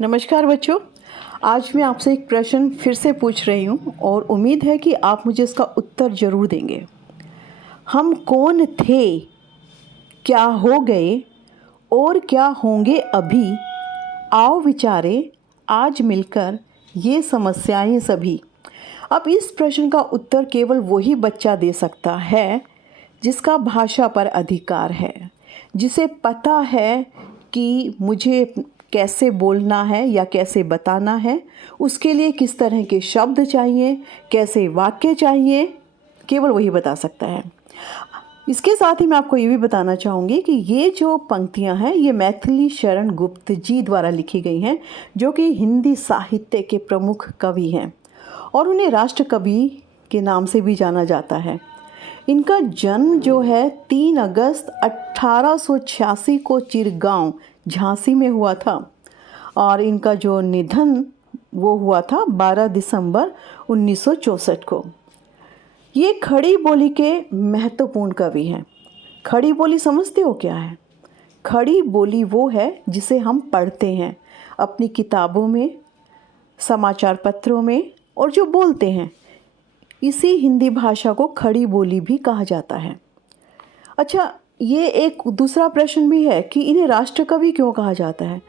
नमस्कार बच्चों। आज मैं आपसे एक प्रश्न फिर से पूछ रही हूँ और उम्मीद है कि आप मुझे इसका उत्तर ज़रूर देंगे। हम कौन थे, क्या हो गए और क्या होंगे अभी, आओ विचारे आज मिलकर ये समस्याएं सभी। अब इस प्रश्न का उत्तर केवल वही बच्चा दे सकता है जिसका भाषा पर अधिकार है, जिसे पता है कि मुझे कैसे बोलना है या कैसे बताना है, उसके लिए किस तरह के शब्द चाहिए, कैसे वाक्य चाहिए, केवल वही बता सकता है। इसके साथ ही मैं आपको ये भी बताना चाहूँगी कि ये जो पंक्तियाँ हैं ये मैथिली शरण गुप्त जी द्वारा लिखी गई हैं, जो कि हिंदी साहित्य के प्रमुख कवि हैं और उन्हें राष्ट्र कवि के नाम से भी जाना जाता है। इनका जन्म जो है 3 अगस्त 1886 को चिरगांव झांसी में हुआ था और इनका जो निधन वो हुआ था 12 दिसंबर 1964 को। ये खड़ी बोली के महत्वपूर्ण कवि हैं। खड़ी बोली समझते हो क्या है? खड़ी बोली वो है जिसे हम पढ़ते हैं अपनी किताबों में, समाचार पत्रों में और जो बोलते हैं, इसी हिंदी भाषा को खड़ी बोली भी कहा जाता है। अच्छा, ये एक दूसरा प्रश्न भी है कि इन्हें राष्ट्रकवि क्यों कहा जाता है?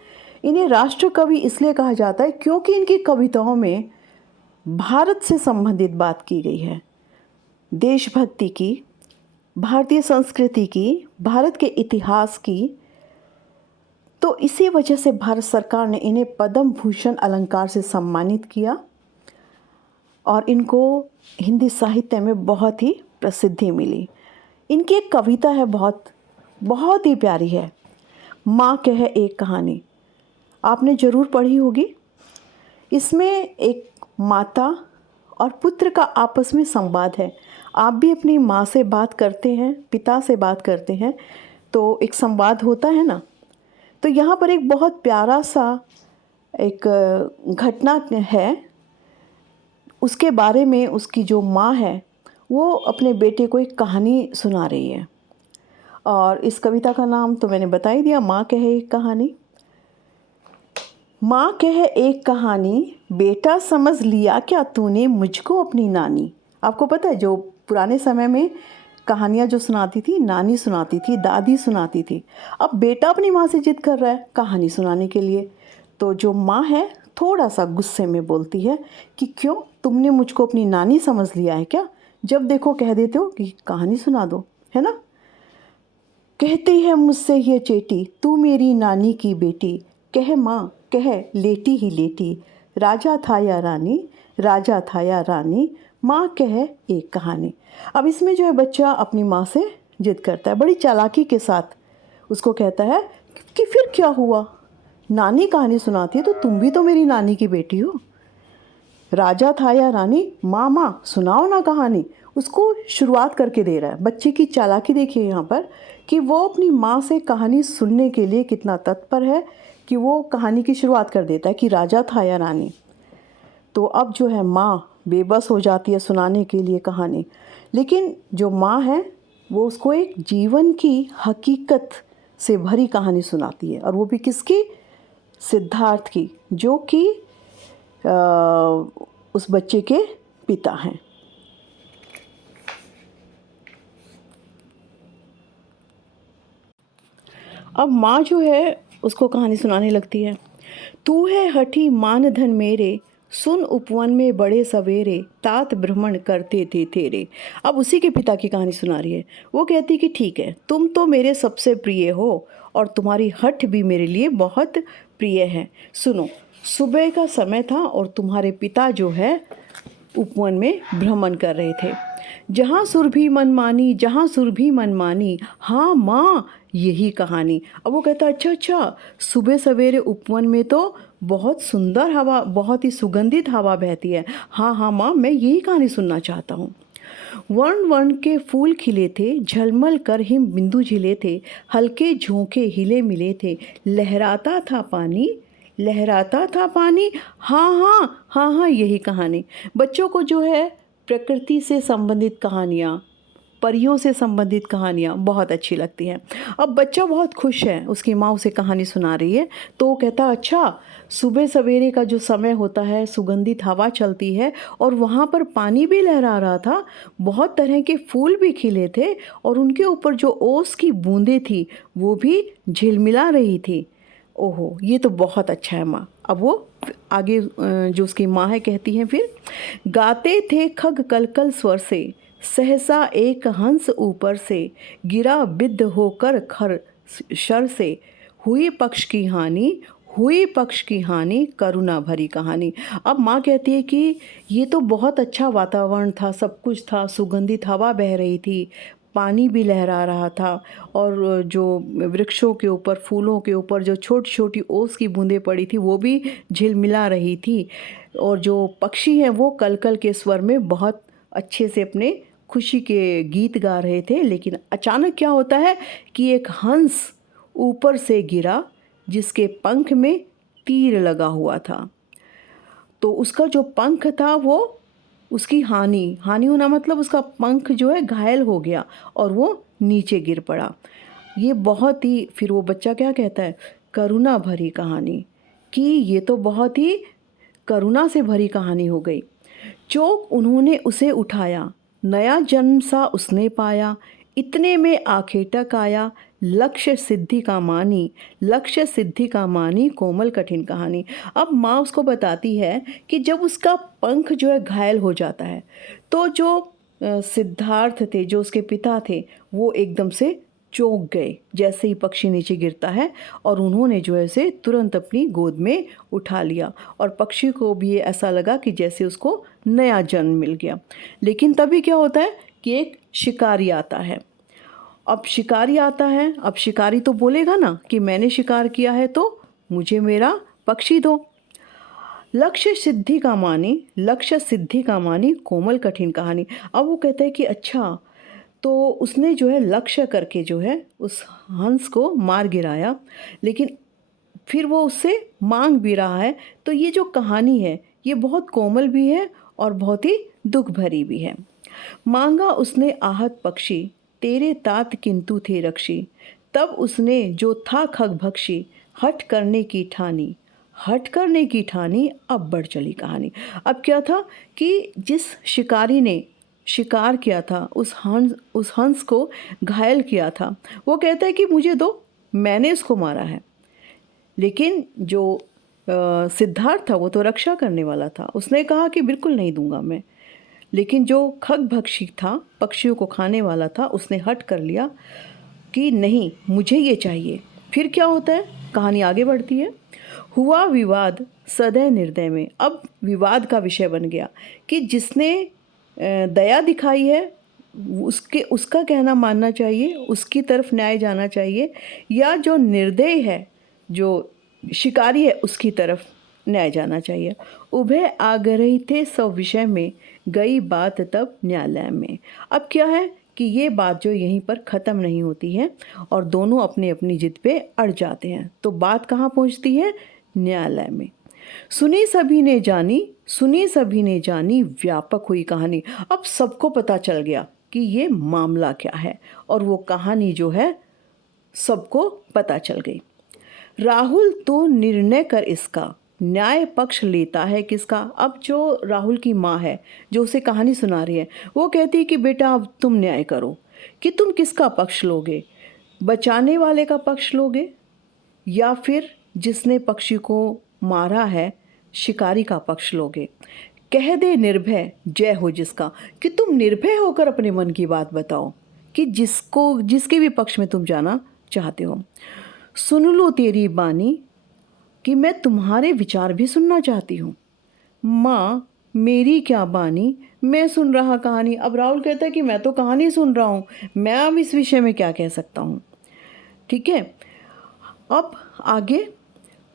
इन्हें राष्ट्रकवि इसलिए कहा जाता है क्योंकि इनकी कविताओं में भारत से संबंधित बात की गई है, देशभक्ति की, भारतीय संस्कृति की, भारत के इतिहास की। तो इसी वजह से भारत सरकार ने इन्हें पद्म भूषण अलंकार से सम्मानित किया और इनको हिंदी साहित्य में बहुत ही प्रसिद्धि मिली। इनकी एक कविता है, बहुत ही प्यारी है, माँ कहे एक कहानी। आपने ज़रूर पढ़ी होगी। इसमें एक माता और पुत्र का आपस में संवाद है। आप भी अपनी माँ से बात करते हैं, पिता से बात करते हैं, तो एक संवाद होता है ना। तो यहाँ पर एक बहुत प्यारा सा एक घटना है, उसके बारे में उसकी जो माँ है वो अपने बेटे को एक कहानी सुना रही है और इस कविता का नाम तो मैंने बता ही दिया, माँ कहे एक कहानी। माँ कहे एक कहानी, बेटा समझ लिया क्या तूने मुझको अपनी नानी। आपको पता है जो पुराने समय में कहानियाँ जो सुनाती थी, नानी सुनाती थी, दादी सुनाती थी। अब बेटा अपनी माँ से जिद कर रहा है कहानी सुनाने के लिए, तो जो माँ है थोड़ा सा गुस्से में बोलती है कि क्यों, तुमने मुझको अपनी नानी समझ लिया है क्या? जब देखो कह देते हो कि कहानी सुना दो, है ना। कहती है मुझसे ये चेटी, तू मेरी नानी की बेटी, कह माँ कह लेटी ही लेटी, राजा था या रानी, राजा था या रानी, माँ कह एक कहानी। अब इसमें जो है बच्चा अपनी माँ से जिद करता है, बड़ी चालाकी के साथ उसको कहता है कि फिर क्या हुआ, नानी कहानी सुनाती है तो तुम भी तो मेरी नानी की बेटी हो। राजा था या रानी, माँ माँ सुनाओ ना कहानी। उसको शुरुआत करके दे रहा है। बच्चे की चालाकी देखिए यहाँ पर कि वो अपनी माँ से कहानी सुनने के लिए कितना तत्पर है कि वो कहानी की शुरुआत कर देता है कि राजा था या रानी। तो अब जो है माँ बेबस हो जाती है सुनाने के लिए कहानी, लेकिन जो माँ है वो उसको एक जीवन की हकीकत से भरी कहानी सुनाती है, और वो भी किसकी? सिद्धार्थ की, जो कि उस बच्चे के पिता हैं। अब माँ जो है उसको कहानी सुनाने लगती है। तू है हठी मान धन मेरे, सुन उपवन में बड़े सवेरे, तात भ्रमण करते थे तेरे। अब उसी के पिता की कहानी सुना रही है। वो कहती कि ठीक है, तुम तो मेरे सबसे प्रिय हो और तुम्हारी हठ भी मेरे लिए बहुत प्रिय है। सुनो, सुबह का समय था और तुम्हारे पिता जो है उपवन में भ्रमण कर रहे थे। जहाँ सुरभि मनमानी, जहाँ सुरभि मनमानी, हाँ माँ यही कहानी। अब वो कहता अच्छा अच्छा, सुबह सवेरे उपवन में तो बहुत सुंदर हवा, बहुत ही सुगंधित हवा बहती है। हाँ हाँ माँ, मैं यही कहानी सुनना चाहता हूँ। वर्ण वर्ण के फूल खिले थे, झलमल कर हिम बिंदु झिले थे, हल्के झोंके हिले मिले थे, लहराता था पानी, लहराता था पानी, हाँ हाँ हाँ हाँ यही कहानी। बच्चों को जो है प्रकृति से संबंधित कहानियाँ, परियों से संबंधित कहानियाँ बहुत अच्छी लगती हैं। अब बच्चा बहुत खुश है, उसकी माँ उसे कहानी सुना रही है, तो वो कहता अच्छा, सुबह सवेरे का जो समय होता है, सुगंधित हवा चलती है और वहाँ पर पानी भी लहरा रहा था, बहुत तरह के फूल भी खिले थे और उनके ऊपर जो ओस की बूंदें थी वो भी झिलमिला रही थी। ओहो! ये तो बहुत अच्छा है माँ। अब वो आगे जो उसकी माँ है कहती हैं फिर, गाते थे खग कलकल स्वर से, सहसा एक हंस ऊपर से, गिरा बिद्ध होकर खर शर से, हुई पक्ष की हानि, हुई पक्ष की हानि, करुणा भरी कहानी। अब माँ कहती है कि ये तो बहुत अच्छा वातावरण था, सब कुछ था, सुगंधित हवा बह रही थी, पानी भी लहरा रहा था और जो वृक्षों के ऊपर, फूलों के ऊपर जो छोटी-छोटी ओस की बूँदें पड़ी थी वो भी झिलमिला रही थी और जो पक्षी हैं वो कलकल के स्वर में बहुत अच्छे से अपने खुशी के गीत गा रहे थे। लेकिन अचानक क्या होता है कि एक हंस ऊपर से गिरा जिसके पंख में तीर लगा हुआ था। तो उसका जो पंख था वो उसकी हानि होना मतलब उसका पंख जो है घायल हो गया और वो नीचे गिर पड़ा। ये बहुत ही फिर वो बच्चा क्या कहता है, करुणा भरी कहानी, कि ये तो बहुत ही करुणा से भरी कहानी हो गई। चोक उन्होंने उसे उठाया, नया जन्म सा उसने पाया, इतने में आखेटक आया, लक्ष्य सिद्धि का मानी, लक्ष्य सिद्धि का मानी, कोमल कठिन कहानी। अब माँ उसको बताती है कि जब उसका पंख जो है घायल हो जाता है तो जो सिद्धार्थ थे, जो उसके पिता थे, वो एकदम से चौंक गए जैसे ही पक्षी नीचे गिरता है और उन्होंने जो है उसे तुरंत अपनी गोद में उठा लिया और पक्षी को भी ये ऐसा लगा कि जैसे उसको नया जन्म मिल गया। लेकिन तभी क्या होता है कि एक शिकारी आता है। अब शिकारी आता है, अब शिकारी तो बोलेगा ना कि मैंने शिकार किया है तो मुझे मेरा पक्षी दो। लक्ष्य सिद्धि का मानी, लक्ष्य सिद्धि का मानी, कोमल कठिन कहानी। अब वो कहता है कि अच्छा, तो उसने जो है लक्ष्य करके जो है उस हंस को मार गिराया, लेकिन फिर वो उससे मांग भी रहा है। तो ये जो कहानी है ये बहुत कोमल भी है और बहुत ही दुख भरी भी है। मांगा उसने आहत पक्षी, तेरे तात किंतु थे रक्षी, तब उसने जो था खग भक्षी, हट करने की ठानी, हट करने की ठानी, अब बढ़ चली कहानी। अब क्या था कि जिस शिकारी ने शिकार किया था, उस हंस को घायल किया था, वो कहता है कि मुझे दो, मैंने उसको मारा है। लेकिन जो सिद्धार्थ था वो तो रक्षा करने वाला था, उसने कहा कि बिल्कुल नहीं दूंगा मैं। लेकिन जो खगभक्षी था, पक्षियों को खाने वाला था, उसने हट कर लिया कि नहीं, मुझे ये चाहिए। फिर क्या होता है, कहानी आगे बढ़ती है। हुआ विवाद सदै निर्दय में। अब विवाद का विषय बन गया कि जिसने दया दिखाई है उसके उसका कहना मानना चाहिए, उसकी तरफ न्याय जाना चाहिए, या जो निर्दय है, जो शिकारी है, उसकी तरफ न्याय जाना चाहिए। उभय आग्रही थे सब विषय में, गई बात तब न्यायालय में। अब क्या है कि ये बात जो यहीं पर ख़त्म नहीं होती है और दोनों अपनी अपनी जिद पे अड़ जाते हैं। तो बात कहाँ पहुँचती है, न्यायालय में। सुनी सभी ने जानी, सुनी सभी ने जानी, व्यापक हुई कहानी। अब सबको पता चल गया कि ये मामला क्या है और वो कहानी जो है सबको पता चल गई। राहुल तो निर्णय कर इसका, न्याय पक्ष लेता है किसका। अब जो राहुल की माँ है जो उसे कहानी सुना रही है, वो कहती है कि बेटा अब तुम न्याय करो कि तुम किसका पक्ष लोगे, बचाने वाले का पक्ष लोगे या फिर जिसने पक्षी को मारा है, शिकारी का पक्ष लोगे। कह दे निर्भय जय हो जिसका, कि तुम निर्भय होकर अपने मन की बात बताओ कि जिसके भी पक्ष में तुम जाना चाहते हो। सुन लो तेरी बानी, कि मैं तुम्हारे विचार भी सुनना चाहती हूँ। माँ मेरी क्या बानी, मैं सुन रहा कहानी। अब राहुल कहता है कि मैं तो कहानी सुन रहा हूँ, मैं अब इस विषय में क्या कह सकता हूँ। ठीक है, अब आगे,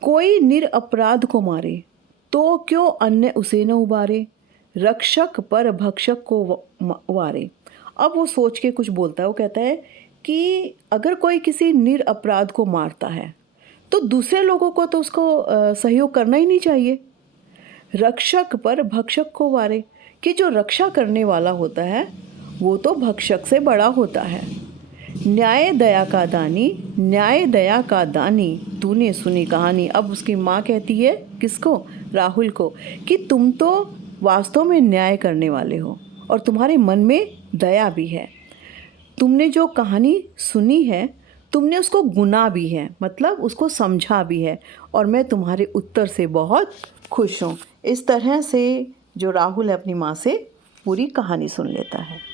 कोई निरपराध को मारे तो क्यों अन्य उसे न उबारे, रक्षक पर भक्षक को वारे। अब वो सोच के कुछ बोलता है, वो कहता है कि अगर कोई किसी निरपराध को मारता है तो दूसरे लोगों को तो उसको सहयोग करना ही नहीं चाहिए। रक्षक पर भक्षक को वारे, कि जो रक्षा करने वाला होता है वो तो भक्षक से बड़ा होता है। न्याय दया का दानी, न्याय दया का दानी, तूने सुनी कहानी। अब उसकी माँ कहती है किसको? राहुल को, कि तुम तो वास्तव में न्याय करने वाले हो और तुम्हारे मन में दया भी है। तुमने जो कहानी सुनी है तुमने उसको गुना भी है, मतलब उसको समझा भी है, और मैं तुम्हारे उत्तर से बहुत खुश हूँ। इस तरह से जो राहुल है अपनी माँ से पूरी कहानी सुन लेता है।